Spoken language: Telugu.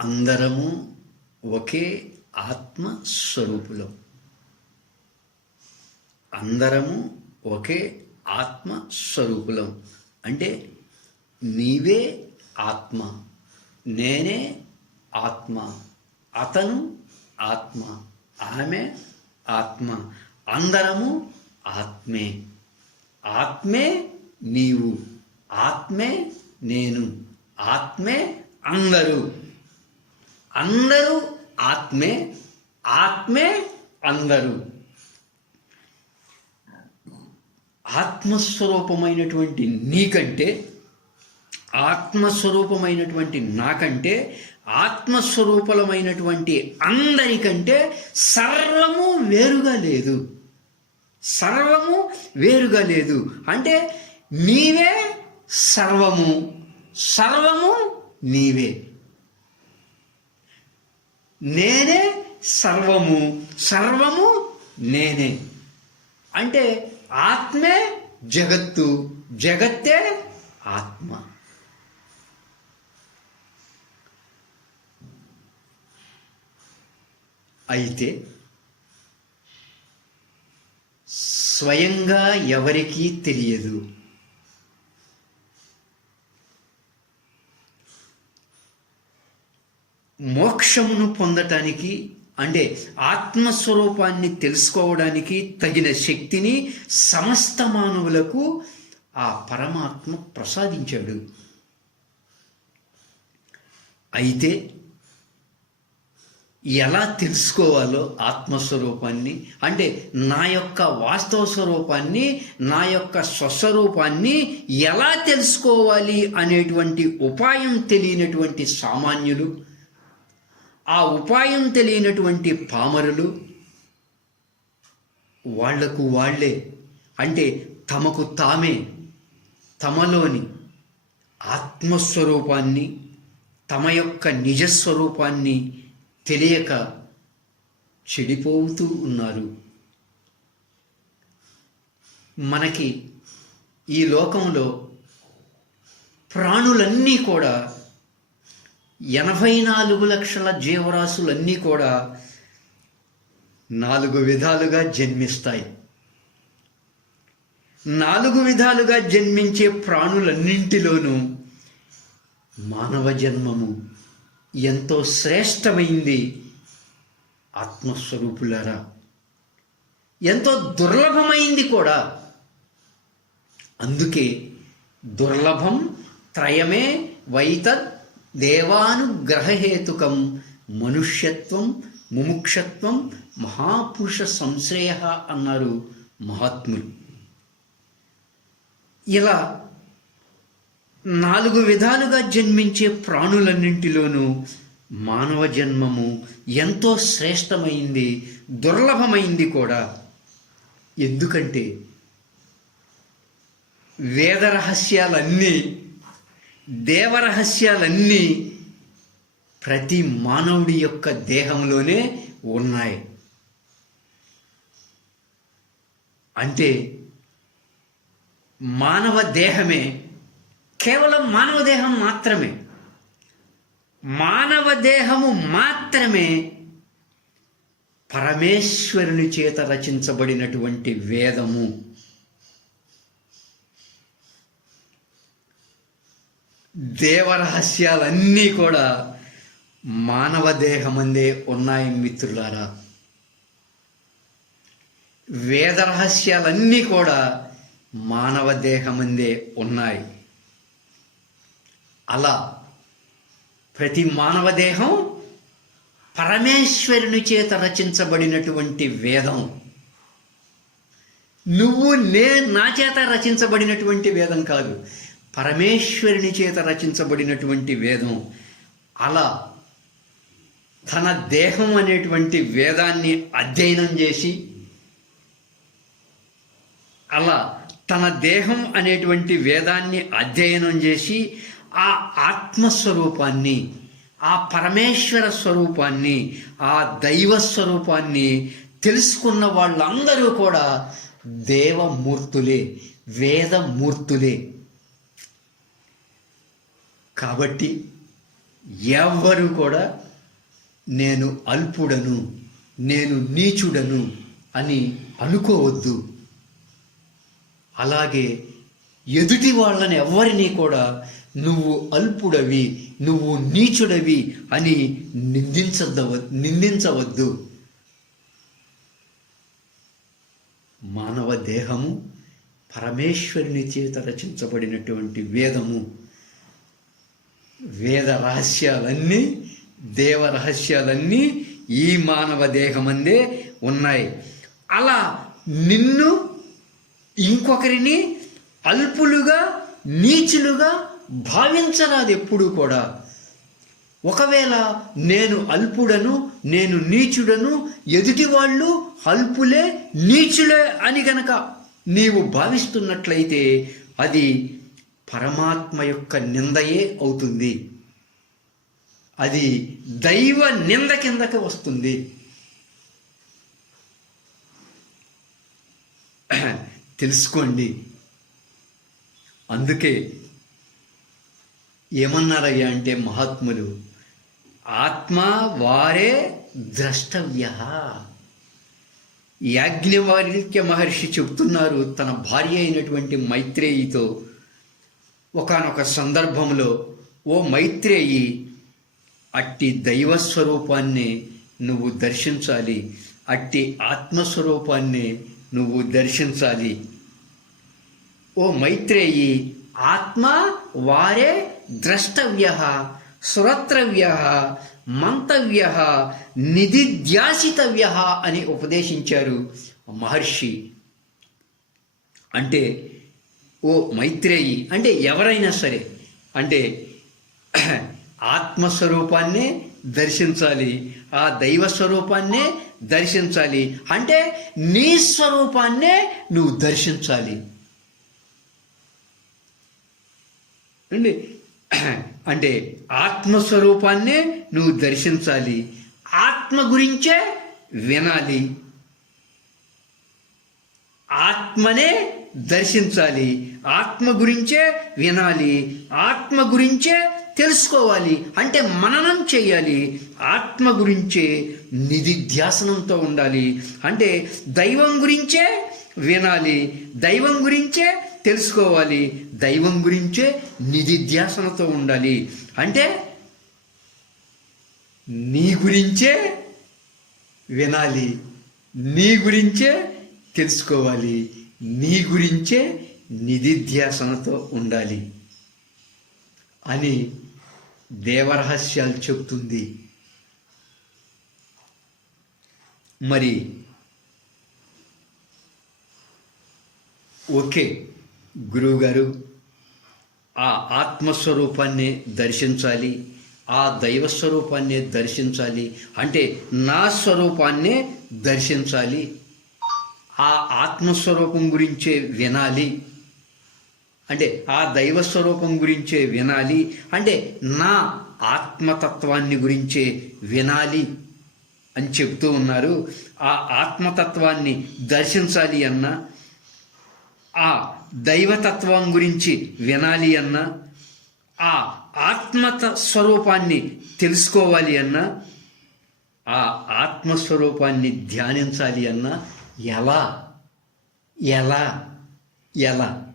అందరము ఒకే ఆత్మ స్వరూపులం. అందరము ఒకే ఆత్మ స్వరూపులం. అంటే నీవే ఆత్మ నేనే ఆత్మ అతను ఆత్మ ఆమె ఆత్మ అందరము ఆత్మే. ఆత్మే నీవు ఆత్మే నేను ఆత్మే అందరూ. అందరూ ఆత్మే ఆత్మే అందరూ. ఆత్మస్వరూపమైనటువంటి నీకంటే ఆత్మస్వరూపమైనటువంటి నాకంటే ఆత్మస్వరూపలమైనటువంటి అందరికంటే సర్వము వేరుగా లేదు. సర్వము వేరుగా లేదు. అంటే నీవే సర్వము. సర్వము నీవే. నేనే సర్వము సర్వము నేనే. అంటే ఆత్మే జగత్తు జగత్తే ఆత్మ. అయితే స్వయంగా ఎవరికీ తెలియదు. మోక్షమును పొందటానికి అంటే ఆత్మస్వరూపాన్ని తెలుసుకోవడానికి తగిన శక్తిని సమస్త మానవులకు ఆ పరమాత్మ ప్రసాదించాడు. అయితే ఎలా తెలుసుకోవాలో ఆత్మస్వరూపాన్ని అంటే నా యొక్క వాస్తవ స్వరూపాన్ని నా యొక్క స్వస్వరూపాన్ని ఎలా తెలుసుకోవాలి అనేటువంటి ఉపాయం తెలియనటువంటి సామాన్యులు ఆ ఉపాయం తెలియనటువంటి పామరులు వాళ్ళకు వాళ్ళే అంటే తమకు తామే తమలోని ఆత్మస్వరూపాన్ని తమ యొక్క నిజస్వరూపాన్ని తెలియక చెడిపోతూ ఉన్నారు. మనకి ఈ లోకంలో ప్రాణులన్నీ కూడా ఎనభై నాలుగు లక్షల జీవరాశులన్నీ కూడా నాలుగు విధాలుగా జన్మిస్తాయి. నాలుగు విధాలుగా జన్మించే ప్రాణులన్నింటిలోనూ మానవ జన్మము ఎంతో శ్రేష్టమైంది ఆత్మస్వరూపులారా. ఎంతో దుర్లభమైంది కూడా. అందుకే దుర్లభం త్రయమే వైతత్ దేవానుగ్రహహేతుకం మనుష్యత్వం ముముక్షత్వం మహాపురుష సంశ్రయ అన్నారు మహాత్ములు. ఇలా నాలుగు విధాలుగా జన్మించే ప్రాణులన్నింటిలోనూ మానవ జన్మము ఎంతో శ్రేష్టమైంది దుర్లభమైంది కూడా. ఎందుకంటే వేద రహస్యాలన్నీ దేవరహస్యాలన్నీ ప్రతి మానవుడి యొక్క దేహంలోనే ఉన్నాయి. అంటే మానవ దేహమే కేవలం మానవ దేహం మాత్రమే. మానవ దేహము మాత్రమే పరమేశ్వరుని చేత రచించబడినటువంటి వేదము. దేవరహస్యాలన్నీ కూడా మానవ దేహమందే ఉన్నాయి మిత్రులారా. వేద రహస్యాలన్నీ కూడా మానవ దేహమందే ఉన్నాయి. అలా ప్రతి మానవ దేహం పరమేశ్వరుని చేత రచించబడినటువంటి వేదం. నువ్వు నే నా చేత రచించబడినటువంటి వేదం కాదు. పరమేశ్వరుని చేత రచించబడినటువంటి వేదం అలా తన దేహం అనేటువంటి వేదాన్ని అధ్యయనం చేసి అలా తన దేహం అనేటువంటి వేదాన్ని అధ్యయనం చేసి ఆ ఆత్మస్వరూపాన్ని ఆ పరమేశ్వర స్వరూపాన్ని ఆ దైవ స్వరూపాన్ని తెలుసుకున్న వాళ్ళందరూ కూడా దేవమూర్తులే వేదమూర్తులే. కాబట్టి ఎవ్వరు కూడా నేను అల్పుడను నేను నీచుడను అని అనుకోవద్దు. అలాగే ఎదుటి వాళ్ళని ఎవరిని కూడా నువ్వు అల్పుడవి నువ్వు నీచుడవి అని నిందించదవ నిందించవద్దు. మానవ దేహము పరమేశ్వరుని చేత రచించబడినటువంటి వేదము. వేద రహస్యాలన్నీ దేవ రహస్యాలన్నీ ఈ మానవ దేహమందే ఉన్నాయి. అలా నిన్ను ఇంకొకరిని అల్పులుగా నీచులుగా భావించరాదు ఎప్పుడు కూడా. ఒకవేళ నేను అల్పుడను నేను నీచుడను ఎదుటి వాళ్ళు అల్పులే నీచులే అని గనక నీవు భావిస్తున్నట్లయితే అది పరమాత్మ యొక్క నిందయే అవుతుంది. అది దైవ నింద కిందకి వస్తుంది. తెలుసుకోండి. అందుకే ఏమన్నారయ్యా అంటే మహాత్ములు ఆత్మ వారే ద్రష్టవ్య. యాజ్ఞవల్క్య మహర్షి చెప్తున్నారు తన భార్య అయినటువంటి మైత్రేయితో. ఒకానొక సందర్భంలో ఓ మైత్రేయి అట్టి దైవస్వరూపాన్ని నువ్వు దర్శించాలి. అట్టి ఆత్మస్వరూపాన్ని నువ్వు దర్శించాలి. ఓ మైత్రేయి ఆత్మ వారే ద్రష్టవ్య సురత్రవ్య మంతవ్య నిధిధ్యాసితవ్య అని ఉపదేశించారు మహర్షి. అంటే ఓ మైత్రేయి అంటే ఎవరైనా సరే అంటే ఆత్మస్వరూపాన్నే దర్శించాలి ఆ దైవ స్వరూపాన్నే దర్శించాలి అంటే నీ స్వరూపాన్నే నువ్వు దర్శించాలి. అండి అంటే ఆత్మస్వరూపాన్నే నువ్వు దర్శించాలి ఆత్మ గురించే వినాలి. ఆత్మనే దర్శించాలి. ఆత్మ గురించే వినాలి. ఆత్మ గురించే తెలుసుకోవాలి. అంటే మననం చేయాలి. ఆత్మ గురించే నిధిధ్యాసనంతో ఉండాలి. అంటే దైవం గురించే వినాలి. దైవం గురించే తెలుసుకోవాలి. దైవం గురించే నిధిధ్యాసనతో ఉండాలి. అంటే నీ గురించే వినాలి. నీ గురించే తెలుసుకోవాలి. నీ గురించే నిధిధ్యాసనతో ఉండాలి. అని దేవరహస్యాలు చెప్తుంది. మరి ఓకే గురువుగారు ఆ ఆత్మస్వరూపాన్ని దర్శించాలి ఆ దైవస్వరూపాన్ని దర్శించాలి అంటే నా స్వరూపాన్నే దర్శించాలి ఆ ఆత్మస్వరూపం గురించే వినాలి. అంటే ఆ దైవ స్వరూపం గురించే వినాలి. అంటే నా ఆత్మతత్వాన్ని గురించే వినాలి అని చెప్తూ ఉన్నారు. ఆ ఆత్మతత్వాన్ని దర్శించాలి అన్నా ఆ దైవతత్వం గురించి వినాలి అన్నా ఆ ఆత్మత స్వరూపాన్ని తెలుసుకోవాలి అన్నా ఆ ఆత్మస్వరూపాన్ని ధ్యానించాలి అన్నా ఎలా ఎలా ఎలా